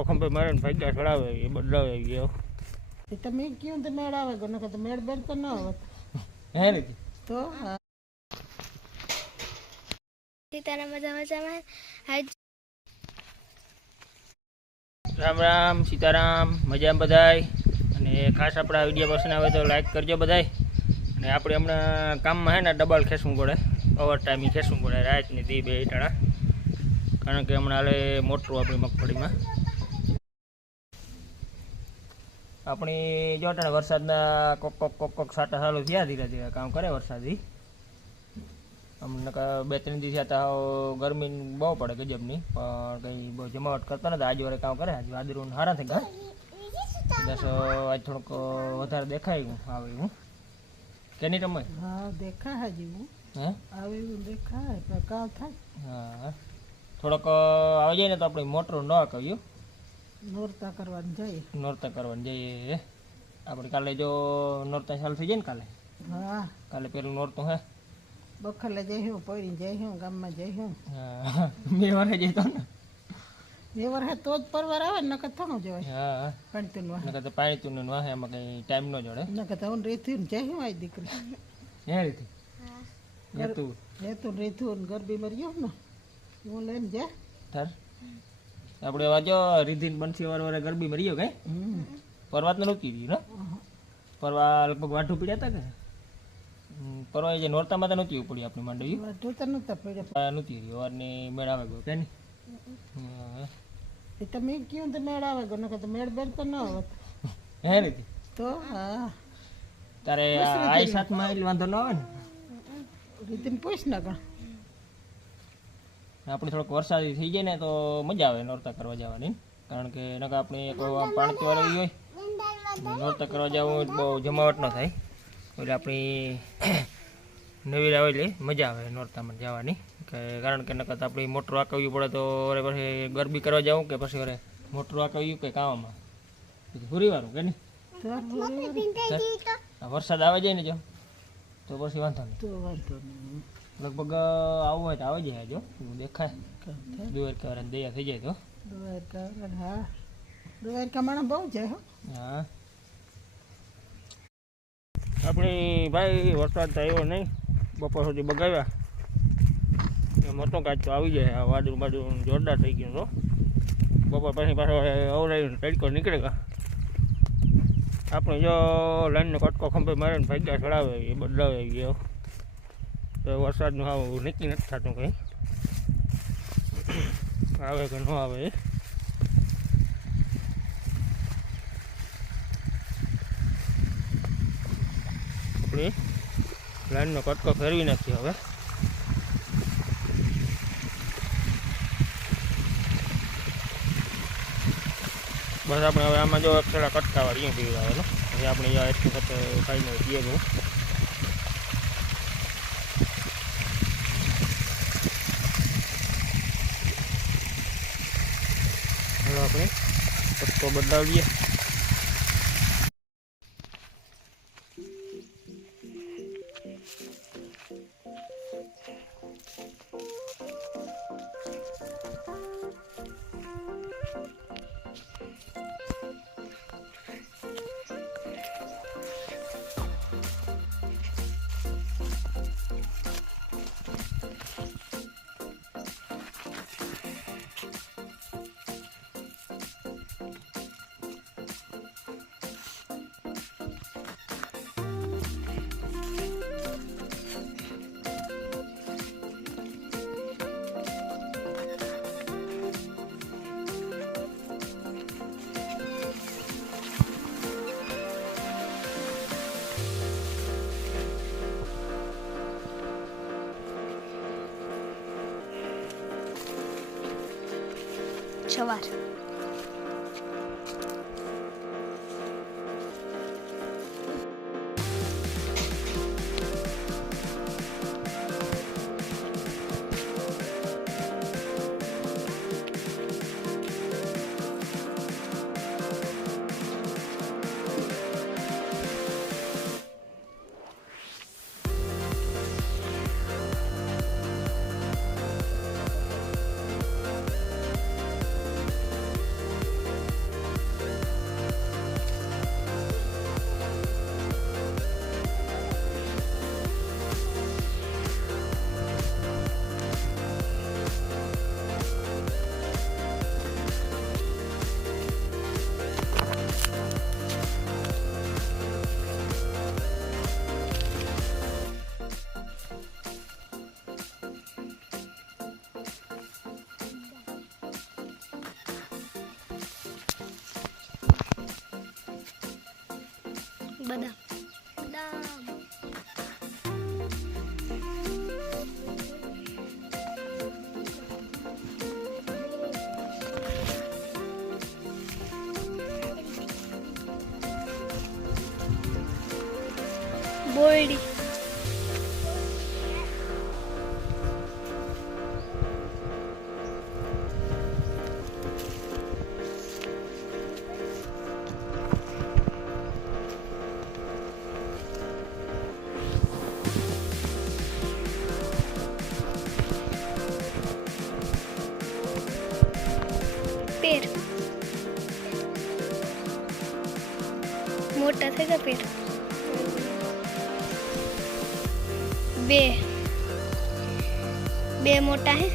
કટકો ખંભે મારે ને ભાગ્યા ચડાવે એ બદલાવે ગયો. તમે ક્યું તો મેળ આવે ગયો નકર તો મેળ બેળ તો ન આવત. હે નથી તો સીતારામ મજામાં આજ રામ રામ સીતારામ મજામાં બધાય. અને ખાસ આપણા વિડીયો પસંદ આવે તો લાઈક કરજો બધાય. અને આપણે હમણાં કામમાં હે ને ડબલ ખેંચવું પડે, ઓવર ટાઈમ ખેંચવું પડે રાતની દી બે ટાણા, કારણ કે હમણાં હાલે મોટરું આપણી મગફળીમાં. આપણી જો ટાણે વરસાદના કોક સાટા ચાલુ થયા, ધીરે ધીરે કામ કરે વરસાદી. અમને 2-3 દિવસ હતા ગરમી બહુ પડે ગજબની, પણ કંઈ બહુ જમાવટ કરતા નથી. આજે વારે કામ કરે, આજે વાદળું સારા થઈ ગયા. બસ આજ થોડુંક વધારે દેખાય હું આવે હું કે નહીં તમે? હા દેખાય જેવું હે આવે એવું દેખાય પણ કામ થાય. હા થોડોક આવી જાય ને તો આપણે મોટરું ન કહ્યું, નોરતા કરવાનું જાય. નોરતા કરવાનું જઈએ આપણે. કાલે જો નોરતા ચાલુ થઈ જાય ને કાલે, હા કાલે પેલું નોરતું હે બખલે જઈશું, પડી જઈશું, ગામમાં જઈશું. હા 2 વારે જઈતો ને, 2 વર્ષે તો જ પરવાર આવે ને નકર થોડું જવાય. હા પાણી વાહ નકર તો પાણી તું વાહે એમાં કંઈ ટાઈમ ન જોડે. નકર તો હું રેથું જઈશું આ દીકરી. હે રીતે તું રેતું રેથું ગરબી મરી ગયો ને હું લઈને જા તાર આપણે વાજો રીધિન બનશી વારે ગરબી મરી ગયો કઈ પરવાત ને રોકી દીધું ને. પરવા લગભગ વાઢું પીડ્યા હતા કે પરવા જે નોરતામાં તો નહોતી પડી આપણી માંડવી, વાઢું તો નહોતા પડ્યા, નહોતી રહી વારની મેળ આવે ગયો કે નહીં. એ તમે ક્યું તો મેળ આવે ગયો નકર તો મેળ બેળ તો ન આવત. હે રીતે તો હા તારે આઈ સાથમાં એટલે વાંધો ન આવે ને. રીતિને પૂછ ના ગણ આપણે થોડોક વરસાદી થઈ જાય ને તો મજા આવે નોરતા કરવા જવાની, કારણ કે નકર આપણે એક પાણી વાર આવી હોય નોરતા કરવા જવું બહુ જમાવટ ન થાય, એટલે આપણી નવી આવે એટલે મજા આવે નોરતામાં જવાની. કારણ કે નકર આપણે મોટરું આંકવ્યું પડે તો અરે પછી ગરબી કરવા જવું કે પછી અરે મોટરું આંકવ્યું કે કામમાં પૂરી વારું કે નહીં. વરસાદ આવે જાય ને જો તો પછી વાંધો નહીં. તો વાંધો નહીં, લગભગ આવું હોય તો આવી જાય, જો દેખાય દ્વારકા દયા થઈ જાય તો. દ્વારકા હા દ્વારકા માણસ બહુ જાય હો. હા આપણી ભાઈ વરસાદ તો આવ્યો નહીં, બપોર સુધી બગાવ્યા એ મોટો કાચ તો આવી જાય. વાદળું બાજુ જોરદાર થઈ ગયું તો બપોર પછી પાછો અવરાઈ તડકો નીકળે ગયા. આપણે જો લાઈનનો કટકો ખંભે મારે ને ભાગ્યા ચડાવે એ બદલાવે ગયો તો વરસાદનું આવું નીકળી નથી થતું, કંઈ આવે કે ન આવે. આપણે લાઈનનો કટકો ફેરવી નાખીએ હવે. બસ આપણે હવે આમાં જો થોડા કટકાવા રીંગ પીવડાવેલો, હવે આપણે એટલું સાથે ખાઈને પીએ ગયું. હવે આપણે કટકો બદલાવીએ. સવાર બદામ બદામ બોરડી પેર મોટા થઈ ગયા પેર બે મોટા હે